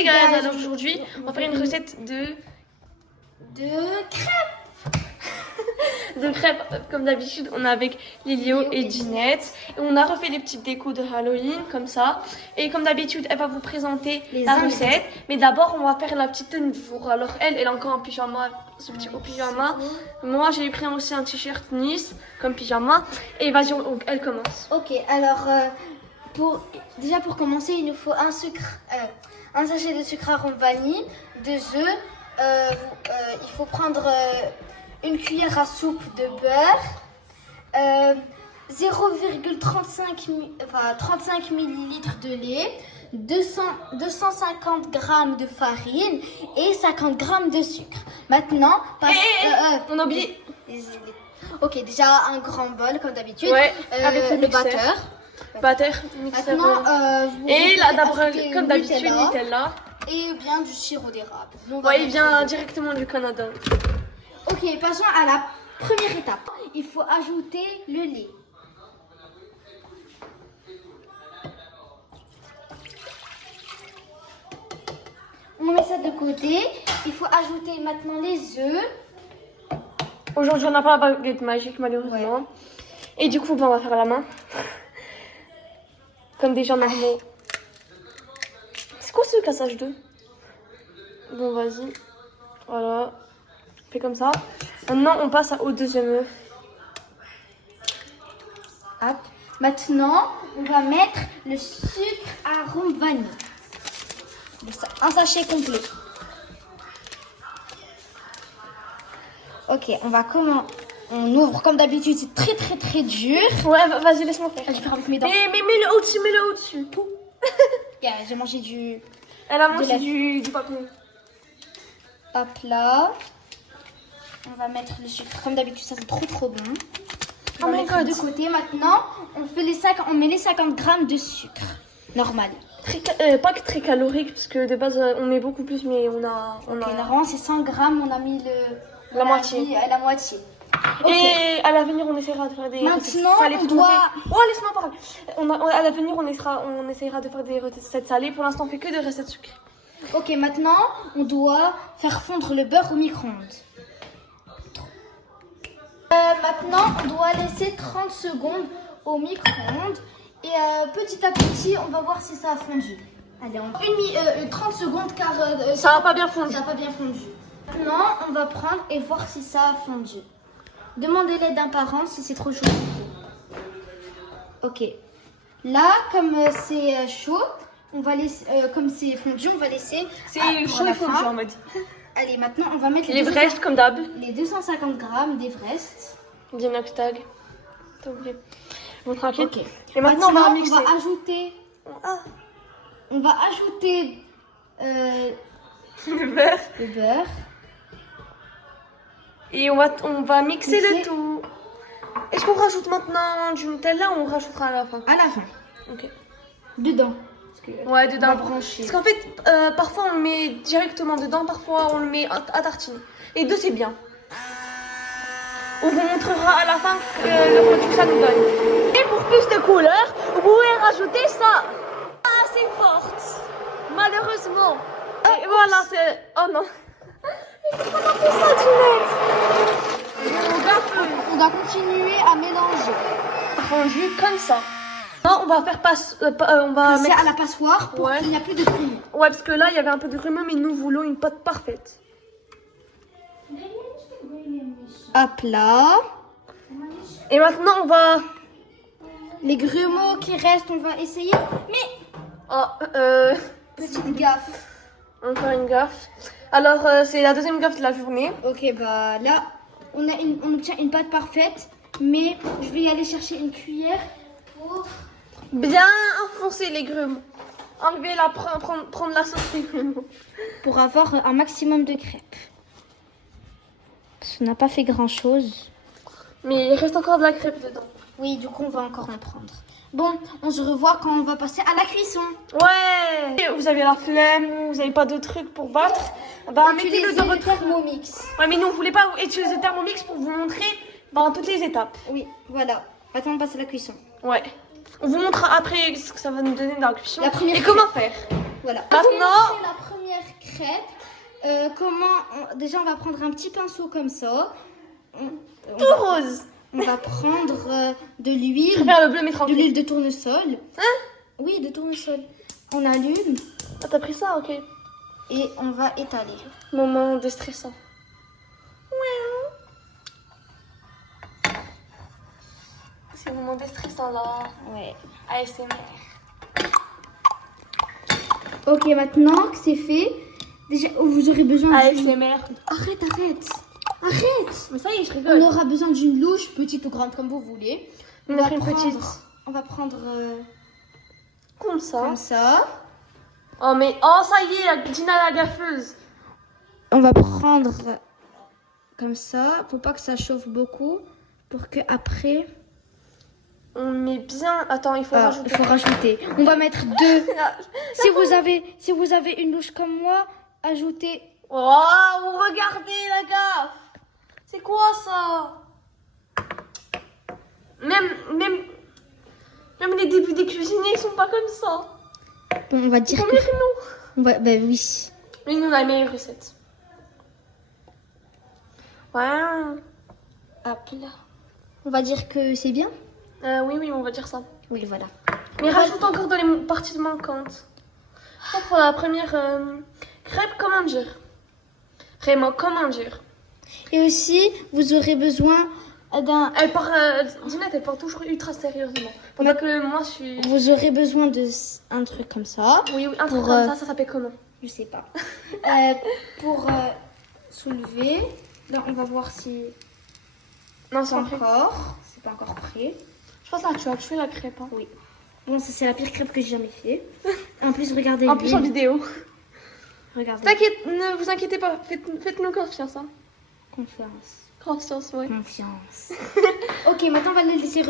les gars, alors aujourd'hui, on va faire une recette de crêpes. de crêpes. Comme d'habitude, on est avec Lilio et Ginette. Et on a refait des petites décos de Halloween, comme ça. Et comme d'habitude, elle va vous présenter la recette. Mais d'abord, on va faire la petite tenue du jour. Alors elle est encore en pyjama, ce petit beau pyjama. Moi, j'ai pris aussi un t-shirt Nice, comme pyjama. Et vas-y, elle commence. Ok, alors, déjà pour commencer, il nous faut un sachet de sucre arôme vanille, 2 œufs. Il faut prendre une cuillère à soupe de beurre, 0,35 ml de lait, 250 g de farine et 50 g de sucre. Maintenant, on a oublié. Ok, déjà un grand bol comme d'habitude. Ouais, avec le batteur. Mixeur. Maintenant, et là, d'abord, comme d'habitude, Nutella. Et bien du sirop d'érable. Ouais, il vient directement du Canada. Ok, passons à la première étape. Il faut ajouter le lait. On met ça de côté. Il faut ajouter maintenant les œufs. Aujourd'hui, on n'a pas la baguette magique, malheureusement. Ouais. Et du coup, on va faire à la main. Comme des gens normaux. C'est quoi ce cassage d'œufs? Bon, vas-y. Voilà. On fait comme ça. Maintenant, on passe au deuxième œuf. Hop. Maintenant, on va mettre le sucre arôme vanille. Un sachet complet. Ok, on ouvre comme d'habitude, c'est très dur. Ouais, vas-y, laisse-moi faire. Je vais faire avec mes dents. Mais mets-le au-dessus, Yeah, j'ai mangé du... Elle a mangé du papier. Hop là. On va mettre le sucre comme d'habitude, ça c'est trop bon. On va mettre de côté. Maintenant, on met les 50 g de sucre. Normal. Pas que très calorique, parce que de base on met beaucoup plus, mais on a... Normalement c'est 100 g, on a mis la moitié. La moitié. Okay. Et à l'avenir, on essaiera de faire des Maintenant, recettes salées. Oh, laisse-moi parler. À l'avenir, on essaiera de faire des recettes salées. Pour l'instant, on fait que des recettes sucrées. Ok, maintenant, on doit faire fondre le beurre au micro-ondes. Maintenant, on doit laisser 30 secondes au micro-ondes. Et petit à petit, on va voir si ça a fondu. Allez, 30 secondes car... ça n'a pas bien fondu. Ça n'a pas bien fondu. Maintenant, on va prendre et voir si ça a fondu. Demandez-les d'un parent si c'est trop chaud. Ok. Là, comme c'est chaud, on va laisser, comme c'est fondu, on va laisser. C'est chaud et fondu en mode. Allez, maintenant, on va mettre l'Everest comme d'hab. Les 250 g d'Everest. D'Inoxtag. T'as oublié. Bon, tranquille. Ok. Et maintenant, on va mixer. On va ajouter le beurre. Le beurre. Et on va mixer le tout. Est-ce qu'on rajoute maintenant du Nutella ou on rajoutera à la fin? À la fin. Ok. Dedans. Ouais, dedans. Branché. Parce qu'en fait, parfois on le met directement dedans, parfois on le met à tartine. Les deux, c'est bien. On vous montrera à la fin le produit que ça nous donne. Et pour plus de couleurs, vous pouvez rajouter ça. Assez forte. Malheureusement. Et voilà, c'est... Oh non. Mais pourquoi t'as fait ça, Ginette? On doit continuer à mélanger. Fondu comme ça. Non, on va faire on va mettre à la passoire pour qu'il n'y a plus de grumeaux. Ouais, parce que là, il y avait un peu de grumeaux, mais nous voulons une pâte parfaite. Hop là. Et maintenant, on va... Les grumeaux qui restent, on va essayer. Mais... Oh, petite gaffe. Encore une gaffe. Alors, c'est la deuxième gaffe de la journée. Ok, bah là, on obtient une pâte parfaite. Mais je vais y aller chercher une cuillère pour... Bien enfoncer les grumeaux. Enlever prendre la sauce des grumeaux. Pour avoir un maximum de crêpes. Parce qu'on n'a pas fait grand chose. Mais il reste encore de la crêpe dedans. Oui, du coup, on va encore en prendre. Bon, on se revoit quand on va passer à la cuisson. Ouais. Vous avez la flemme, vous n'avez pas de truc pour battre. Bah, mettez-le dans votre Thermomix. Ouais, mais nous, on voulait pas utiliser le Thermomix pour vous montrer toutes les étapes. Oui, voilà. Maintenant, on passe à la cuisson. Ouais. On vous montrera après ce que ça va nous donner dans la cuisson. La première et comment faire. Voilà. Maintenant- On va faire la première crêpe. Déjà, on va prendre un petit pinceau comme ça. Tout rose. On va prendre de Je l'huile. préfère le bleu mais De tranquille. l'huile de tournesol. Hein? Oui, de tournesol. On allume Ah, t'as pris ça, ok. et on va étaler. Moment déstressant. C'est le moment déstressant là. Ouais. ASMR. Ok, maintenant que c'est fait, déjà vous aurez besoin d'une... ASMR. Arrête. Mais ça y est, je On rigole. aura besoin d'une louche, petite ou grande comme vous voulez. On a pris une petite. On va prendre Comme ça. comme ça. Oh mais, oh ça y est, Gina la gaffeuse. On va prendre comme ça. Faut pas que ça chauffe beaucoup pour que après. On met bien... Attends, il faut Ah, rajouter. il faut rajouter. On va mettre 2. Si vous avez une louche comme moi, ajoutez. Waouh, regardez la gaffe. C'est quoi ça? Même les débuts des cuisiniers, ils sont pas comme ça. Bon, on va dire Comme que. les nous. On va... Bah oui. Mais nous, on a la meilleure recette. Waouh. Hop là. On va dire que c'est bien. Oui, on va dire ça. Oui, voilà. Mais rajoute encore dans les parties manquantes. Ça pour la première crêpe, comment dire? Vraiment, comment dire? Et aussi, vous aurez besoin d'un. Elle part, Dinette, elle part toujours ultra sérieusement. Pendant que moi, je suis... Vous aurez besoin de un truc comme ça. Oui, un truc Pour, comme ça s'appelle comment? Je sais pas. Pour soulever. Là, on va voir si Non, c'est c'est encore. encore. C'est pas encore prêt. Je pense que là, tu as tué la crêpe. Hein. Oui. Bon, ça c'est la pire crêpe que j'ai jamais fait. En plus, regardez. En plus, en l'huile. vidéo. Regardez. T'inquiète, ne vous inquiétez pas. Faites-nous confiance. Hein. Confiance. Confiance, oui. Confiance. Ok, maintenant on va la laisser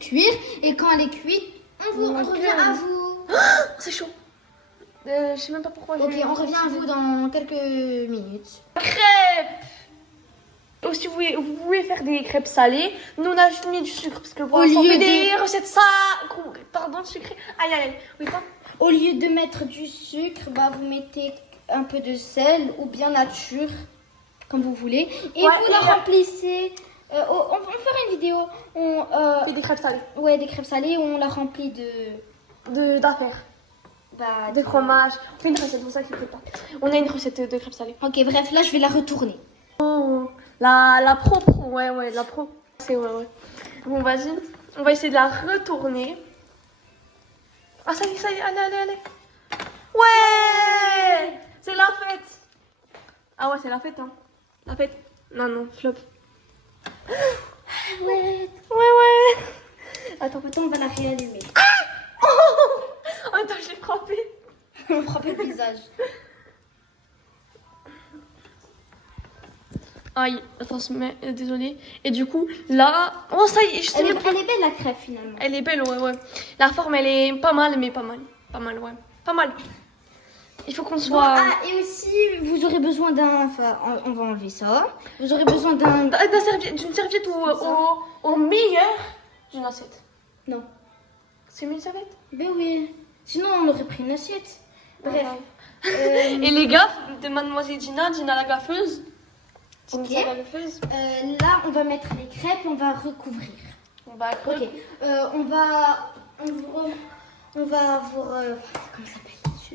cuire. Et quand elle est cuite, on revient à vous. C'est chaud. Je sais même pas pourquoi. Ok, on revient à vous dans quelques minutes. Crêpes. Aussi, vous pouvez faire des crêpes salées. Nous, on a juste mis du sucre parce que pour Au l'instant, on lieu fait de- des recettes pardon, sucrées. Aïe, aïe, aïe. Oui, pas. Au lieu de mettre du sucre, bah, vous mettez un peu de sel ou bien nature, comme vous voulez. Et Ouais, vous la et- remplissez. On fera une vidéo. On fait des crêpes salées. Ouais, des crêpes salées où on la remplit D'affaires. bah, De fromage. On fait une recette, vous inquiétez pas. On a une recette de crêpes salées. Ok, bref, là je vais la retourner. Oh, la pro. Ouais, la pro. C'est ouais. Bon, vas-y. On va essayer de la retourner. Ah, ça y est, allez. Ouais! C'est la fête. Ah ouais, c'est la fête, hein. La fête. Non, flop. Ouais. Ouais. Attends, on va la réallumer. Oh, attends, j'ai frappé. On frappe le visage. Aïe, attends, désolée. Et du coup, là... Oh, ça y est, je sais Elle est même pas. belle la crêpe finalement. Elle est belle, ouais. La forme, elle est pas mal, mais pas mal. Pas mal, ouais. Pas mal. Il faut qu'on Bon, soit... et aussi, vous aurez besoin d'un... Enfin, on va enlever ça. Vous aurez besoin d'un... D'une serviette au meilleur d'une assiette. Non. C'est une serviette? Ben oui. Sinon, on aurait pris une assiette. Bref. Et les gaffes de Mademoiselle Gina la gaffeuse. Ok. Gina la gaffeuse. Là, on va mettre les crêpes, on va recouvrir. On va Ok. On va vous... comment ça s'appelle?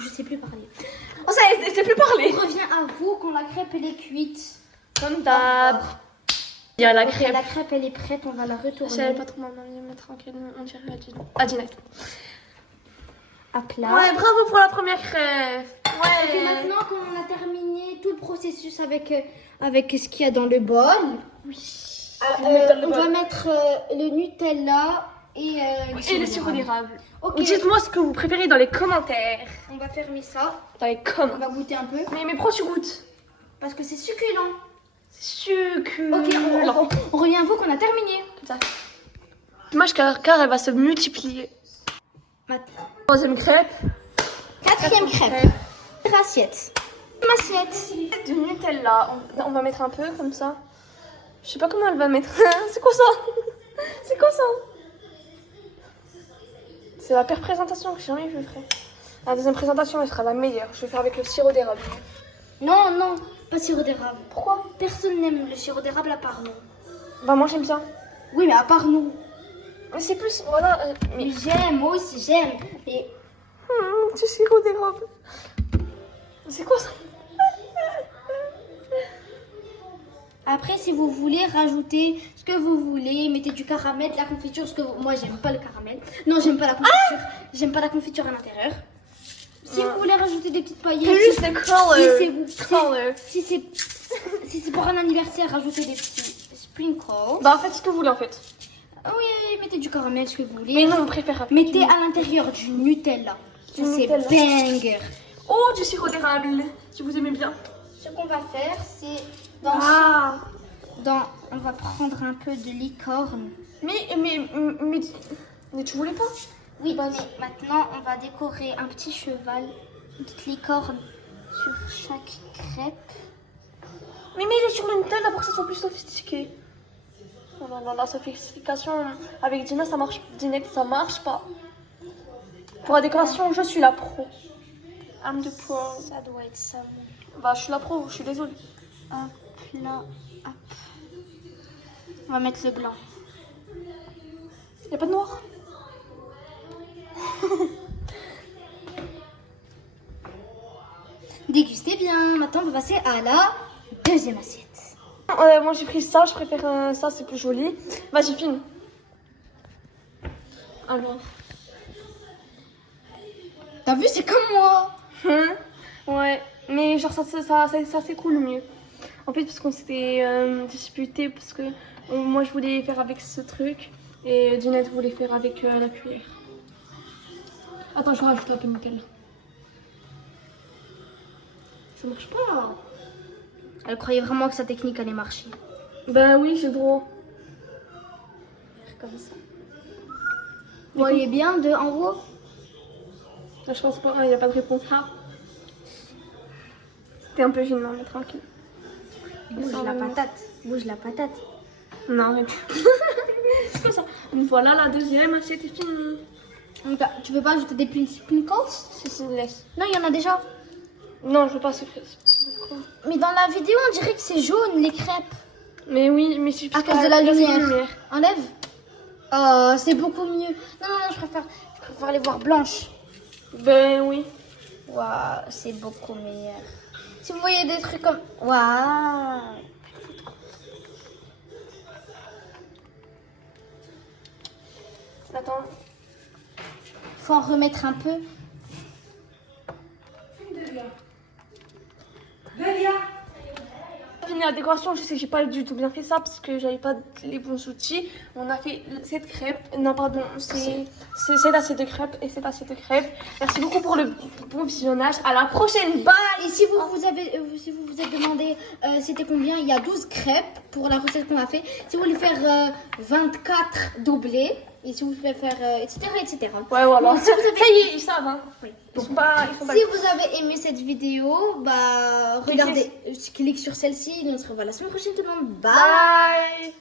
Je sais plus parler. Oh, ça y est, c'est plus parler. On revient à vous quand la crêpe elle est cuite. Comme d'hab. Il y a la Ok, crêpe. la crêpe elle est prête, on va la Je retourner. savais pas trop maman, mais tranquille, on dirait à Gina. À plat. Ouais, bravo pour la première crêpe. Ok, Ouais. maintenant qu'on a terminé tout le processus avec ce qu'il y a dans le bol, on va mettre le Nutella et Et le sirop d'érable. Ok, Dites-moi ce que vous préférez dans les commentaires. on va fermer ça. Dans les On commentaires. va goûter un peu Mais pourquoi tu goûtes? parce que c'est succulent. Succulent. Ok, on revient à vous qu'on a terminé. Comme ça. Dommage car elle va se multiplier. Maintenant. Troisième crêpe. Quatrième crêpe. Assiette. Assiette. Du Nutella. On va mettre un peu comme ça. Je sais pas comment elle va mettre. C'est quoi ça? C'est quoi ça? C'est la pire présentation que j'ai jamais vue, frère. La deuxième présentation, elle sera la meilleure. Je vais faire avec le sirop d'érable. Non, non, pas sirop d'érable. Pourquoi? Personne n'aime le sirop d'érable à part nous. Bah moi j'aime bien. Oui, mais à part nous. Mais c'est plus, voilà. Mais j'aime, moi aussi j'aime. Mais Petit sirop d'érable. C'est quoi ça? après, si vous voulez rajouter ce que vous voulez, mettez du caramel, de la confiture, moi j'aime pas le caramel. Non, j'aime pas la confiture. J'aime pas la confiture à l'intérieur. Si vous voulez rajouter des petites paillettes, Plus de color. si c'est pour un anniversaire, rajoutez des petits sprinkles. Bah faites ce que vous voulez en fait. Oui, mettez du caramel, ce que vous voulez. Mais non, on préfère avec Mettez à l'intérieur du Nutella. Du Ça, c'est Nutella. banger. Oh, du sirop d'érable, si vous aimez bien. Ce qu'on va faire, c'est on va prendre un peu de licorne. Mais tu voulais pas? Oui, mais maintenant, on va décorer un petit cheval, une petite licorne sur chaque crêpe. Mais mets-le sur le Nutella pour que ça soit plus sophistiqué. Oh non, la sophistication avec Dinette, ça marche pas. Pour la décoration, je suis la pro. I'm the pro. Ça doit être ça. Bah, je suis la pro, je suis désolée. Hop, là, hop. On va mettre le blanc. Y a pas de noir? Dégustez bien. Maintenant, on va passer à la deuxième assiette. Moi j'ai pris ça, je préfère ça, c'est plus joli. Vas-y, filme. Alors. T'as vu, c'est comme moi. Ouais, mais genre ça s'écoule mieux. En fait, parce qu'on s'était disputé, parce que moi je voulais faire avec ce truc et Dinette voulait faire avec la cuillère. Attends, je rajoute un peu de Nutella. Ça marche pas. Elle croyait vraiment que sa technique allait marcher. Ben oui, j'ai droit. Comme ça. Vous voyez bien de en haut? Je pense pas, il n'y a pas de réponse. Ah. T'es un peu gênant, mais tranquille. Bouge la patate. Bouge la patate. Non, arrête. C'est comme ça. Voilà, la deuxième assiette est finie. Donc, tu veux pas ajouter des sprinkles? Si, laisse. Non, il y en a déjà. Non, je veux pas ce Mais dans la vidéo, on dirait que c'est jaune, les crêpes. Mais oui, mais c'est À cause de la lumière. Enlève. Oh, c'est beaucoup mieux. Non, je préfère les voir blanches. Ben oui. Waouh, c'est beaucoup meilleur. Si vous voyez des trucs comme... Waouh. Attends. Faut en remettre un peu. Fini la décoration, je sais que j'ai pas du tout bien fait ça parce que j'avais pas les bons outils. On a fait cette crêpe, non pardon, c'est cette assiette de crêpes et cette assiette de crêpes. Merci beaucoup pour le bon visionnage, à la prochaine, bye. Et si vous vous êtes demandé c'était combien, il y a 12 crêpes pour la recette qu'on a fait. Si vous voulez faire 24 doublés, et si vous voulez faire etc. Ouais, voilà. Bon, si vous avez... Ça y est, ils savent, hein. Oui. Ils sont pas... Si vous avez aimé cette vidéo, bah regardez, clique sur celle-ci. On se revoit la semaine prochaine tout le monde. Bye. Bye.